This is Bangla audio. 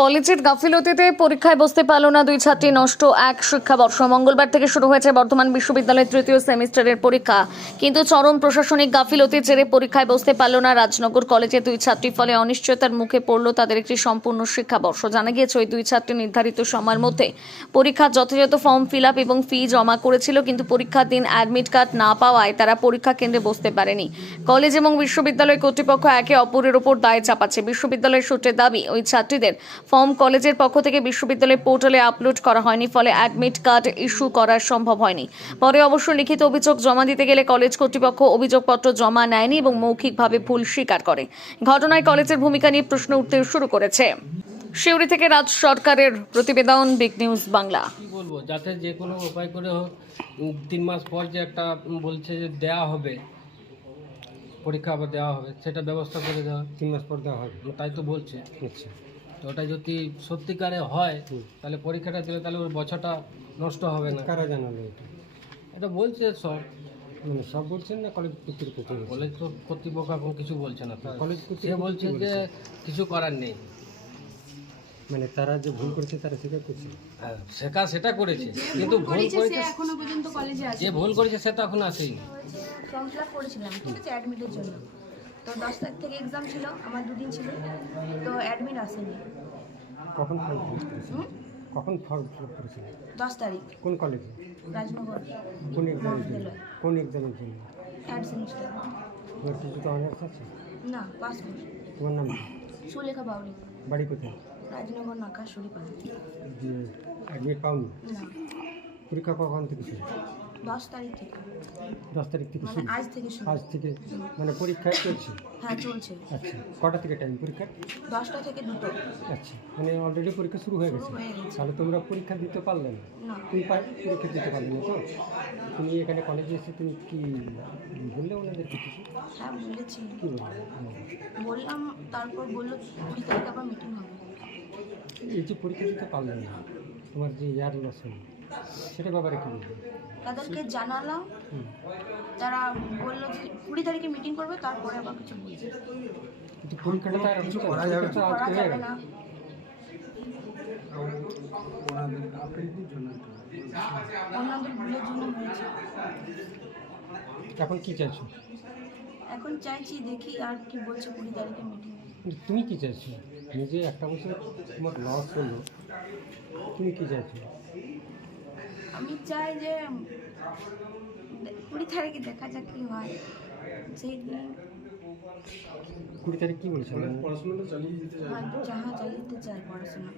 কলেজের গাফিলতিতে পরীক্ষায় বসতে পারল না দুই ছাত্রী, নষ্ট এক শিক্ষাবর্ষ। মঙ্গলবার থেকে শুরু হয়েছে বর্ধমান বিশ্ববিদ্যালয়ের তৃতীয় সেমিস্টারের পরীক্ষা, কিন্তু চরম প্রশাসনিক গাফিলতির জেরে পরীক্ষায় বসতে পারল না রাজনগর কলেজের দুই ছাত্রী। ফলে অনিশ্চয়তার মুখে পড়ল তাদের একটি সম্পূর্ণ শিক্ষাবর্ষ। জানা গিয়েছে ওই দুই ছাত্রী নির্ধারিত সময়ের মধ্যে পরীক্ষার যথাযথ ফর্ম ফিল আপ এবং ফি জমা করেছিল, কিন্তু পরীক্ষার দিন অ্যাডমিট কার্ড না পাওয়ায় তারা পরীক্ষা কেন্দ্রে বসতে পারেনি। কলেজ এবং বিশ্ববিদ্যালয় কর্তৃপক্ষ একে অপরের ওপর দায় চাপাচ্ছে। বিশ্ববিদ্যালয়ের সূত্রে দাবি, ওই ছাত্রীদের ফর্ম কলেজের পক্ষ থেকে বিশ্ববিদ্যালয়ের পোর্টালে আপলোড করা হয়নি, ফলে অ্যাডমিট কার্ড ইস্যু করা সম্ভব হয়নি। পরে অবশ্য লিখিত অভিযোগ জমা দিতে গেলে কলেজ কর্তৃপক্ষ অভিযোগপত্র জমা নেয়নি এবং মৌখিকভাবে ভুল স্বীকার করে। ঘটনায় কলেজের ভূমিকা নিয়ে প্রশ্ন উঠতে শুরু করেছে। সিউড়ি থেকে রাজ সরকারের প্রতিবেদন, বিগ নিউজ বাংলা। কি বলবো, যাতে যে কোনো উপায় করে হোক 3 মাস পর যে একটা বলছে যে দেওয়া হবে, পরীক্ষা আবার দেওয়া হবে, সেটা ব্যবস্থা করে দেওয়া। 3 মাস পর দেওয়া হবে। তাই তো বলছে। আচ্ছা, তো ওটা যদি সত্যিকারে হয় তাহলে পরীক্ষাটা দিলে তাহলে ওর বছরটা নষ্ট হবে না। কারা জানালো এটা? এটা বলছে সব, মানে সব বলছেন না কলেজ কর্তৃপক্ষ? কলেজ তো কর্তৃপক্ষ এখন কিছু বলছে না। কলেজ সে কর্তৃপক্ষ বলছে কি যে কিছু করার নেই। মানে তারা যে ভুল করেছে তারা স্বীকার করছে। হ্যাঁ, সেটা করেছে, কিন্তু ভুল করেছে। এখনো পর্যন্ত কলেজে আছে। যে ভুল করেছে সে তো এখন আসেনি। ফর্ম ফিল আপ করেছিলাম, ঠিক আছে, অ্যাডমিটের জন্য। তো 10 তারিখ থেকে এক্সাম ছিল, আমার 2 দিন ছিল, তো অ্যাডমিট আসেনি। কখন ফর্ম ফিল করেছিল? হুম? কখন ফর্ম ফিল করেছিল? 10 তারিখ, কোন কলেজে? রাজনগর কোন এক্সামের জন্য? মহাবিদ্যালয়। কোন এক্সামের জন্য? Third semester. তোমার কিছু তো অনার্স আছে? না, পাস কোর্স। তোমার নাম কি? সুলেখা বাউরি, বাড়ি কোথায়? রাজনগর নাকা শরীপাড়া। অ্যাডমিট পাওনি? না, পরীক্ষা কখন থেকে শুরু? 10 তারিখ থেকে, 10 তারিখ থেকে মানে শুরু? আজ থেকে শুরু। আজ থেকে মানে পরীক্ষা চলছে? হ্যাঁ, চলছে। আচ্ছা, কটা থেকে টাইম পরীক্ষা? 10টা থেকে 2টো। আচ্ছা, মানে অলরেডি পরীক্ষা শুরু হয়ে গেছে। হয়ে গেছে। তাহলে তোমরা পরীক্ষা দিতে পারলে না? না, তুমি পরীক্ষা দিতে পারলে না তো? তুমি এখানে কলেজে এসে তুমি কি বললে ওনাদেরকে কিছু? হ্যাঁ বলেছি, কী বললে? বললাম, তারপর বললো 20 তারিখ আবার মিটিং হবে। এই যে পরীক্ষা দিতে পারলে না, তোমার যে ইয়ার লস হলো, সেটা ব্যাপারে কী বলবে? তাদেরকে জানালাম, তারা বললো যে 20 তারিখে মিটিং করবে, তারপরে আবার কিছু বলছে। কিন্তু পরীক্ষাটা তো আর কিছু করা যাবে না। করা যাবে না। অন্যদের ভুলের জন্য হয়েছে। এখন কি চাইছো? এখন চাইছি, দেখি আর কি বলছে 20 তারিখে মিটিং। কিন্তু তুমি কি চাইছো? নিজে একটা বছর তোমার লস হলো, তুমি কি চাইছো? আমি চাই যে 20 তারিখে দেখা যাক কি হয়। সেই দিন 20 তারিখ কী বলছো? চালিয়ে যেতে চাই পড়াশোনা।